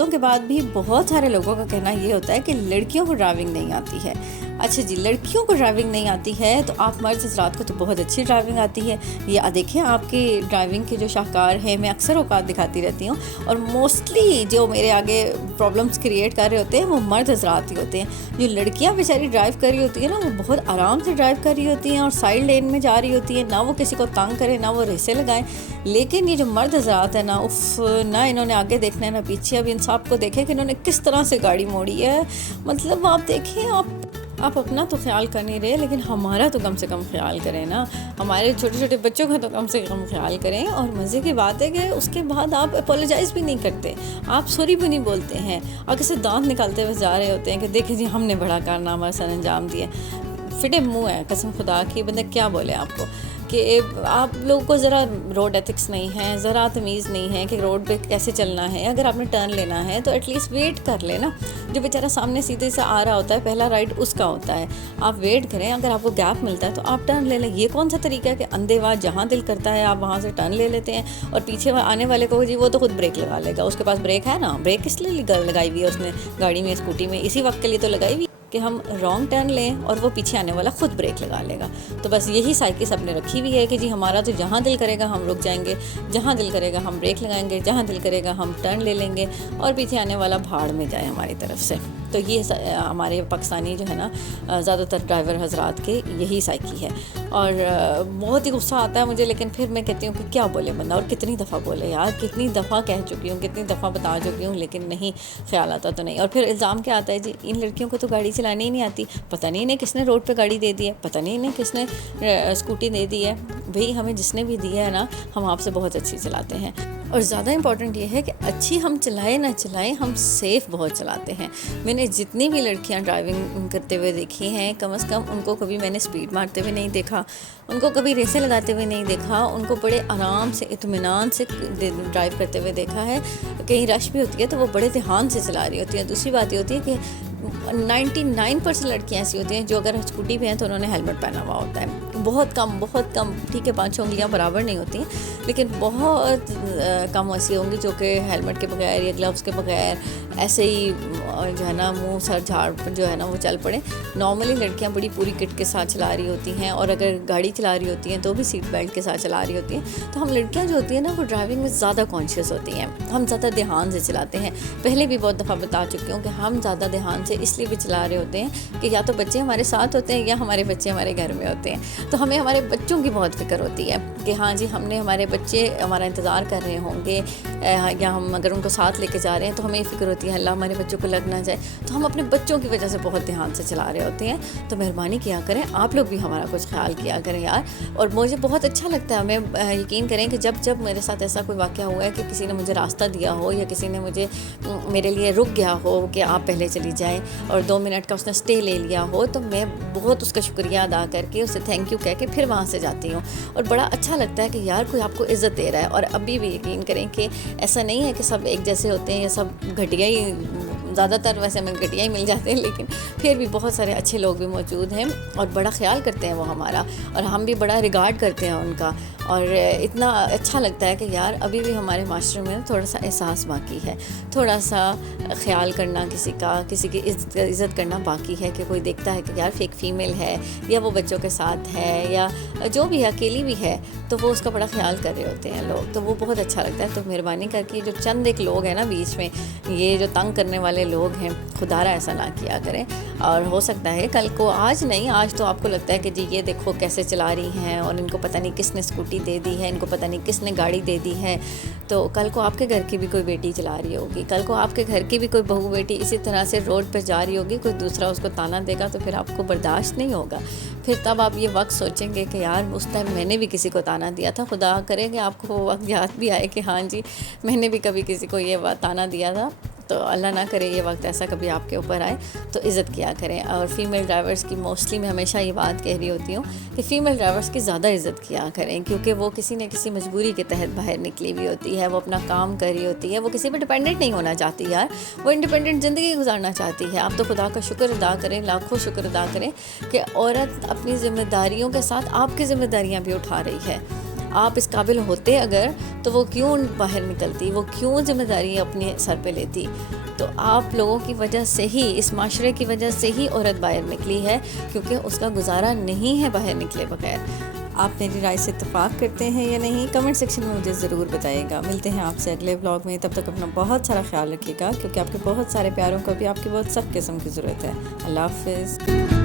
औरतों के बाद भी बहुत सारे लोगों का कहना ये होता है कि लड़कियों को ड्राइविंग नहीं आती है। अच्छा जी, लड़कियों को ड्राइविंग नहीं आती है तो आप मर्द हज़रात को तो बहुत अच्छी ड्राइविंग आती है। ये देखें आपकी ड्राइविंग के जो शाहकार हैं, मैं अक्सर औकात दिखाती रहती हूँ और मोस्टली जो मेरे आगे प्रॉब्लम्स क्रिएट कर रहे होते हैं वो मर्द हज़रात ही होते हैं। जो लड़कियाँ बेचारी ड्राइव कर रही होती है ना, वो बहुत आराम से ड्राइव कर रही होती हैं और साइड लेन में जा रही होती है, ना वो किसी को तंग करे ना वो रेसे लगाएं। लेकिन ये जो मर्द हज़रात है ना, उफ, ना इन्होंने आगे देखना है ना पीछे। अब इन सब को देखें कि इन्होंने किस तरह से गाड़ी मोड़ी है। मतलब आप देखें, आप अपना तो ख्याल कर नहीं रहे, लेकिन हमारा तो कम से कम ख्याल करें ना। हमारे छोटे छोटे बच्चों का तो कम से कम ख्याल करें। और मज़े की बात है कि उसके बाद आप अपोलोजाइज़ भी नहीं करते, आप सॉरी भी नहीं बोलते हैं। आगे से दांत निकालते हुए जा रहे होते हैं कि देखें जी, हमने बड़ा कारनामा सर अंजाम दिया। फिटे मुँह है कसम खुदा की, बंदे क्या बोले आपको कि आप लोगों को ज़रा रोड एथिक्स नहीं है, ज़रा तमीज़ नहीं है कि रोड पे कैसे चलना है। अगर आपने टर्न लेना है तो एटलीस्ट वेट कर लेना। जो बेचारा सामने सीधे से आ रहा होता है, पहला राइड उसका होता है, आप वेट करें। अगर आपको गैप मिलता है तो आप टर्न ले लें। ये कौन सा तरीका है कि अंधेवाह जहाँ दिल करता है आप वहाँ से टर्न ले लेते हैं और पीछे आने वाले को जी वो तो खुद ब्रेक लगा लेगा। उसके पास ब्रेक है ना, ब्रेक किस लिए लगाई हुई है उसने गाड़ी में, स्कूटी में, इसी वक्त के लिए तो लगाई हुई कि हम रॉन्ग टर्न लें और वो पीछे आने वाला खुद ब्रेक लगा लेगा। तो बस यही साइकिल सबने रखी हुई है कि जी हमारा तो जहाँ दिल करेगा हम रुक जाएंगे, जहाँ दिल करेगा हम ब्रेक लगाएंगे, जहाँ दिल करेगा हम टर्न ले लेंगे और पीछे आने वाला भाड़ में जाए हमारी तरफ से। तो ये हमारे पाकिस्तानी जो है ना, ज़्यादातर ड्राइवर हजरात के यही साइकी है। और बहुत ही गुस्सा आता है मुझे, लेकिन फिर मैं कहती हूँ कि क्या बोले बंदा, और कितनी दफ़ा बोले यार, कितनी दफ़ा कह चुकी हूँ, कितनी दफ़ा बता चुकी हूँ, लेकिन नहीं, ख्याल आता तो नहीं। और फिर इल्ज़ाम क्या आता है जी, इन लड़कियों को तो गाड़ी चलानी ही नहीं आती, पता नहीं इन्हें किसने रोड पे गाड़ी दे दी है, पता नहीं इन्हें किसने स्कूटी दे दी है। भाई हमें जिसने भी दिया है ना, हम आपसे बहुत अच्छी चलाते हैं। और ज़्यादा इम्पॉर्टेंट ये है कि अच्छी हम चलाएं ना चलाएं, हम सेफ़ बहुत चलाते हैं। मैंने जितनी भी लड़कियां ड्राइविंग करते हुए देखी हैं, कम से कम उनको कभी मैंने स्पीड मारते हुए नहीं देखा, उनको कभी रेसें लगाते हुए नहीं देखा, उनको बड़े आराम से इत्मीनान से ड्राइव करते हुए देखा है। कहीं रश भी होती है तो वो बड़े ध्यान से चला रही होती है। दूसरी बात ये होती है कि 99% लड़कियाँ ऐसी होती हैं जो अगर स्कूटी पे हैं तो उन्होंने हेलमेट पहना हुआ होता है। बहुत कम, ठीक है, 5 उंगलियाँ बराबर नहीं होती, लेकिन बहुत कम ऐसी होंगी जो कि हेलमेट के बगैर या ग्लव्स के बगैर ऐसे ही जो है ना मुंह सर झाड़ जो है ना वो चल पड़े। नॉर्मली लड़कियां बड़ी पूरी किट के साथ चला रही होती हैं, और अगर गाड़ी चला रही होती हैं तो भी सीट बेल्ट के साथ चला रही होती हैं। तो हम लड़कियां जो होती हैं ना, वो ड्राइविंग में ज़्यादा कॉन्शियस होती हैं, हम ज़्यादा ध्यान से चलाते हैं। पहले भी बहुत दफ़ा बता चुकी हूँ कि हम ज़्यादा ध्यान से इसलिए भी चला रहे होते हैं कि या तो बच्चे हमारे साथ होते हैं या हमारे बच्चे हमारे घर में होते हैं। तो हमें हमारे बच्चों की बहुत फ़िक्र होती है कि हाँ जी, हमने हमारे बच्चे हमारा इंतज़ार कर रहे होंगे, या हम अगर उनको साथ लेके जा रहे हैं तो हमें फ़िक्र होती है अल्लाह हमारे बच्चों को लग ना जाए। तो हम अपने बच्चों की वजह से बहुत ध्यान से चला रहे होते हैं। तो मेहरबानी किया करें, आप लोग भी हमारा कुछ ख्याल किया करें यार। और मुझे बहुत अच्छा लगता है, मैं यकीन करें कि जब मेरे साथ ऐसा कोई वाक़या हुआ है कि किसी ने मुझे रास्ता दिया हो या किसी ने मुझे मेरे लिए रुक गया हो कि आप पहले चली जाएँ और 2 मिनट का उसने स्टे ले लिया हो, तो मैं बहुत उसका शुक्रिया अदा करके उसे थैंक यू कह के फिर वहाँ से जाती हूँ। और बड़ा अच्छा लगता है कि यार कोई आपको इज़्ज़त दे रहा है। और अभी भी यकीन करें कि ऐसा नहीं है कि सब एक जैसे होते हैं या सब घटिया ही, ज़्यादातर वैसे हमें घटिया ही मिल जाते हैं, लेकिन फिर भी बहुत सारे अच्छे लोग भी मौजूद हैं और बड़ा ख्याल करते हैं वो हमारा, और हम भी बड़ा रिगार्ड करते हैं उनका। और इतना अच्छा लगता है कि यार अभी भी हमारे माशरे में थोड़ा सा एहसास बाकी है, थोड़ा सा ख्याल करना किसी की इज़्ज़त करना बाकी है। कि कोई देखता है कि यार फेक फ़ीमेल है या वो बच्चों के साथ है या जो भी है, अकेली भी है, तो वो उसका बड़ा ख्याल कर रहे होते हैं लोग। तो वो बहुत अच्छा लगता है। तो मेहरबानी करके जो चंद एक लोग हैं ना बीच में, ये जो तंग करने वाले लोग हैं, खुदारा ऐसा ना किया करें। और हो सकता है कल को, आज नहीं, आज तो आपको लगता है कि जी ये देखो कैसे चला रही हैं और इनको पता नहीं किसने स्कूटी दे दी है, इनको पता नहीं किसने गाड़ी दे दी है। तो कल को आपके घर की भी कोई बेटी चला रही होगी, कल को आपके घर की भी कोई बहू बेटी इसी तरह से रोड पर जा रही होगी, कोई दूसरा उसको ताना देगा तो फिर आपको बर्दाश्त नहीं होगा। फिर तब आप ये वक्त सोचेंगे कि यार उस टाइम मैंने भी किसी को ताना दिया था। खुदा करे कि आपको वो वक्त याद भी आए कि हाँ जी, मैंने भी कभी किसी को ये ताना दिया था। तो अल्लाह ना करे ये वक्त ऐसा कभी आपके ऊपर आए, तो इज़्ज़त किया करें। और फ़ीमेल ड्राइवर्स की मोस्टली मैं हमेशा ये बात कह रही होती हूँ कि फ़ीमेल ड्राइवर्स की ज़्यादा इज़्ज़त किया करें, क्योंकि वो किसी न किसी मजबूरी के तहत बाहर निकली हुई होती है, वो अपना काम कर रही होती है, वो किसी पर डिपेंडेंट नहीं होना चाहती यार, वो इंडिपेंडेंट ज़िंदगी गुजारना चाहती है। आप तो खुदा का शुक्र अदा करें, लाखों शुक्र अदा करें कि औरत अपनी ज़िम्मेदारियों के साथ आपकी ज़िम्मेदारियाँ भी उठा रही है। आप इस काबिल होते अगर, तो वो क्यों बाहर निकलती, वो क्यों ज़िम्मेदारी अपने सर पे लेती। तो आप लोगों की वजह से ही, इस माशरे की वजह से ही औरत बाहर निकली है, क्योंकि उसका गुजारा नहीं है बाहर निकले बगैर। आप मेरी राय से इत्तेफाक करते हैं या नहीं, कमेंट सेक्शन में मुझे ज़रूर बताइएगा। मिलते हैं आपसे अगले व्लॉग में, तब तक अपना बहुत सारा ख्याल रखिएगा, क्योंकि आपके बहुत सारे प्यारों को भी आपकी बहुत सख्त किस्म की ज़रूरत है। अल्लाह हाफ़िज़।